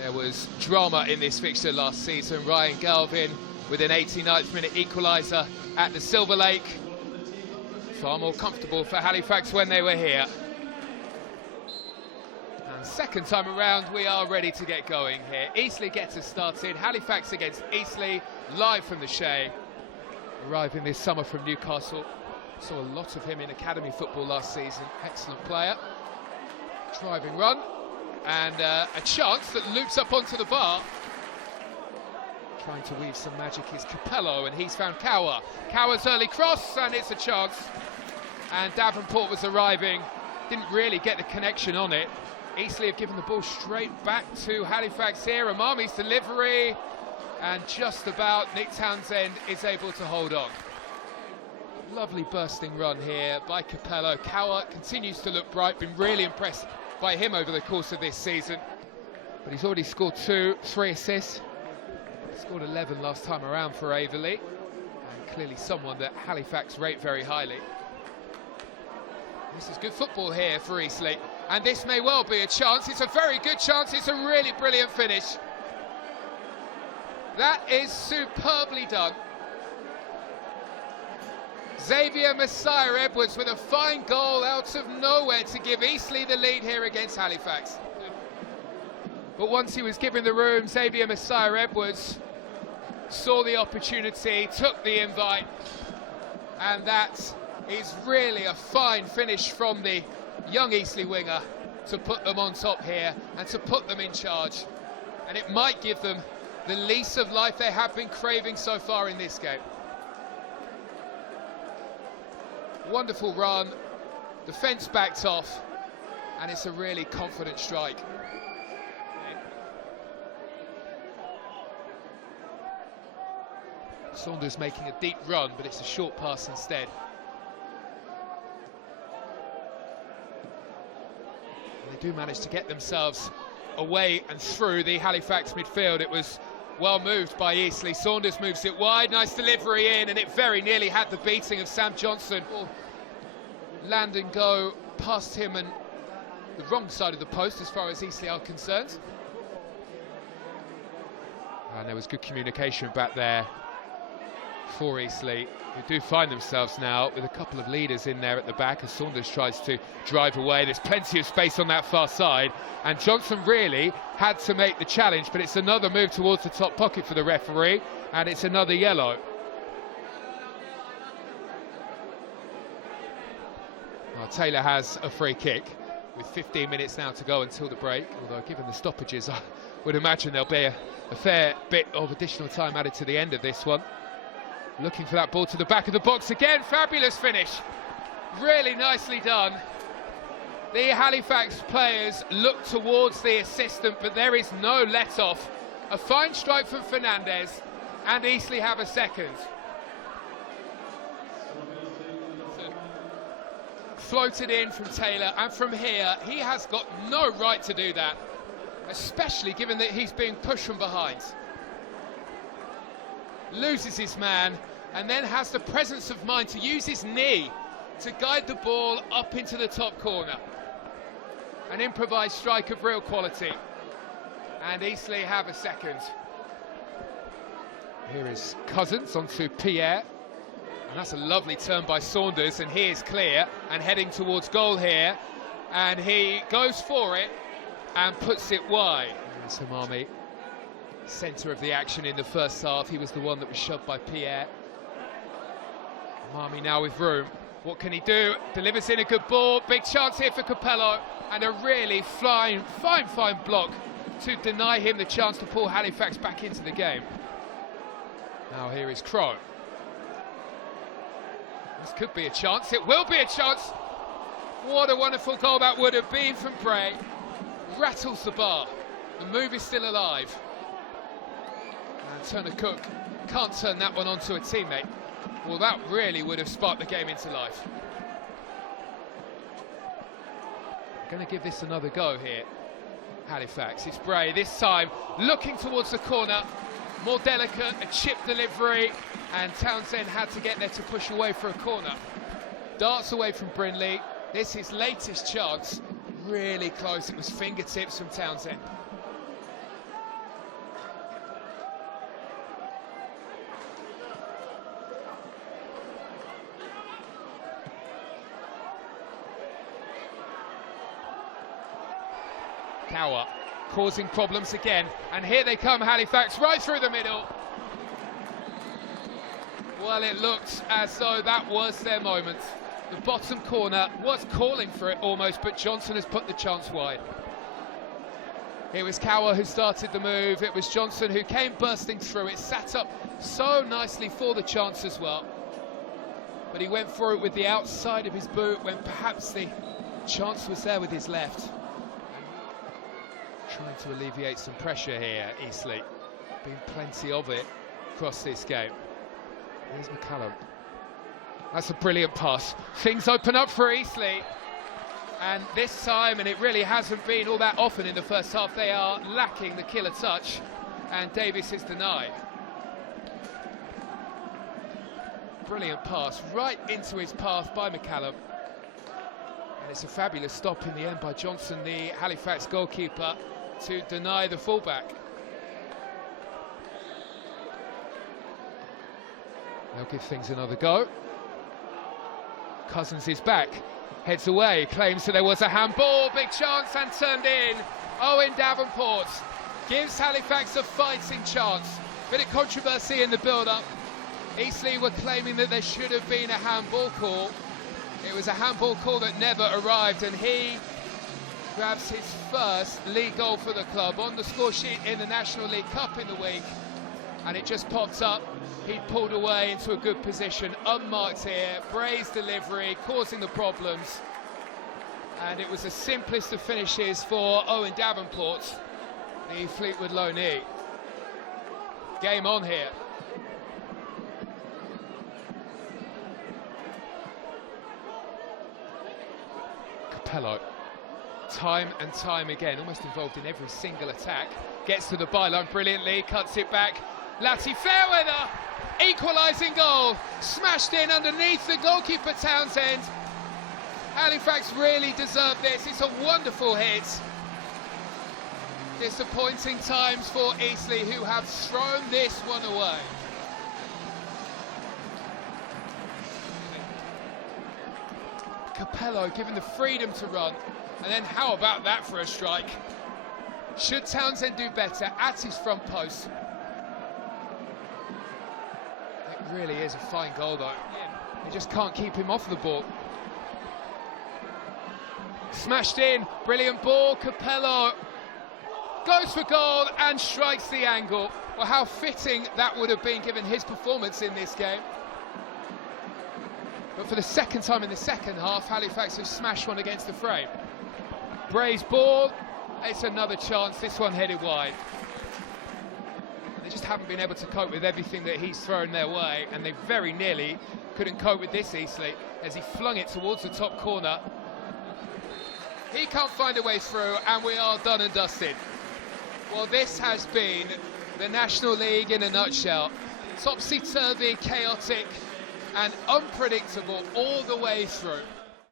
There was drama in this fixture last season. Ryan Galvin with an 89th minute equaliser at the Silver Lake. Far more comfortable for Halifax when they were here. And second time around, we are ready to get going here. Eastleigh gets us started. Halifax against Eastleigh, live from the Shea. Arriving this summer from Newcastle. Saw a lot of him in academy football last season. Excellent player. Driving run. And a chance that loops up onto the bar. Trying to weave some magic is Capello, and he's found Cower. Cower's early cross, and it's a chance. And Davenport was arriving. Didn't really get the connection on it. Eastleigh have given the ball straight back to Halifax here. Amami's delivery. And just about Nick Townsend is able to hold on. Lovely bursting run here by Capello. Cower continues to look bright. Been really impressed by him over the course of this season. But he's already scored 3 assists. Scored 11 last time around for Averley. And clearly someone that Halifax rate very highly. This is good football here for Eastleigh. And this may well be a chance. It's a very good chance. It's a really brilliant finish. That is superbly done. Xavier Messiah-Edwards with a fine goal out of nowhere to give Eastleigh the lead here against Halifax. But once he was given the room, Xavier Messiah-Edwards saw the opportunity, took the invite, and that is really a fine finish from the young Eastleigh winger to put them on top here and to put them in charge. And it might give them the lease of life they have been craving so far in this game. Wonderful run, the fence backed off, and it's a really confident strike. Saunders making a deep run, but it's a short pass instead. And they do manage to get themselves away and through the Halifax midfield. It was well moved by Eastleigh. Saunders moves it wide, nice delivery in, and it very nearly had the beating of Sam Johnson. Land and go past him and the wrong side of the post as far as Eastleigh are concerned. And there was good communication back there for Eastleigh, who do find themselves now with a couple of leaders in there at the back as Saunders tries to drive away. There's plenty of space on that far side, and Johnson really had to make the challenge, but it's another move towards the top pocket for the referee, and it's another yellow. Well, Taylor has a free kick with 15 minutes now to go until the break, although given the stoppages I would imagine there'll be a fair bit of additional time added to the end of this one. Looking for that ball to the back of the box again. Fabulous finish. Really nicely done. The Halifax players look towards the assistant, but there is no let-off. A fine strike from Fernandez, and Eastleigh have a second. Floated in from Taylor, and from here, he has got no right to do that, especially given that he's being pushed from behind. Loses his man, and then has the presence of mind to use his knee to guide the ball up into the top corner. An improvised strike of real quality, and Eastleigh have a second. Here is Cousins onto Pierre, and that's a lovely turn by Saunders, and he is clear and heading towards goal here, and he goes for it and puts it wide. There's Hamami, centre of the action in the first half. He was the one that was shoved by Pierre. Hamami now with room. What can he do? Delivers in a good ball. Big chance here for Capello, and a really fine block to deny him the chance to pull Halifax back into the game. Now here is Crow. This could be a chance. It will be a chance. What a wonderful goal that would have been from Bray. Rattles the bar. The move is still alive. And Turner Cook can't turn that one onto a teammate. Well, that really would have sparked the game into life. Going to give this another go here. Halifax, it's Bray this time looking towards the corner. More delicate, a chip delivery, and Townsend had to get there to push away for a corner. Darts away from Brindley. This is his latest chance. Really close, it was fingertips from Townsend. Cower causing problems again, and here they come, Halifax, right through the middle. Well, it looked as though that was their moment. The bottom corner was calling for it almost, but Johnson has put the chance wide. It was Cower who started the move. It was Johnson who came bursting through. It sat up so nicely for the chance as well. But he went for it with the outside of his boot when perhaps the chance was there with his left. Trying to alleviate some pressure here, Eastleigh. Been plenty of it across this game. Here's McCallum. That's a brilliant pass. Things open up for Eastleigh. And this time, and it really hasn't been all that often in the first half, they are lacking the killer touch, and Davis is denied. Brilliant pass right into his path by McCallum. And it's a fabulous stop in the end by Johnson, the Halifax goalkeeper, to deny the fullback. They'll give things another go. Cousins is back. Heads away, claims that there was a handball, big chance and turned in. Owen Davenport gives Halifax a fighting chance. Bit of controversy in the build-up. Eastleigh were claiming that there should have been a handball call. It was a handball call that never arrived, and he grabs his first league goal for the club on the score sheet in the National League Cup in the week. And it just popped up. He pulled away into a good position, unmarked here, Bray's delivery, causing the problems. And it was the simplest of finishes for Owen Davenport, the Fleetwood loanee. Game on here. Capello, time and time again, almost involved in every single attack. Gets to the byline brilliantly, cuts it back. Lati Fairweather, equalising goal, smashed in underneath the goalkeeper Townsend. Halifax really deserved this. It's a wonderful hit. Disappointing times for Eastleigh, who have thrown this one away. Capello given the freedom to run, and then how about that for a strike? Should Townsend do better at his front post? It really is a fine goal though. They just can't keep him off the ball. Smashed in, brilliant ball, Capello goes for goal and strikes the angle. Well, how fitting that would have been given his performance in this game. But for the second time in the second half, Halifax have smashed one against the frame. Bray's ball, it's another chance, this one headed wide. They just haven't been able to cope with everything that he's thrown their way, and they very nearly couldn't cope with this Eastleigh as he flung it towards the top corner. He can't find a way through, and we are done and dusted. Well, this has been the National League in a nutshell. Topsy-turvy, chaotic and unpredictable all the way through.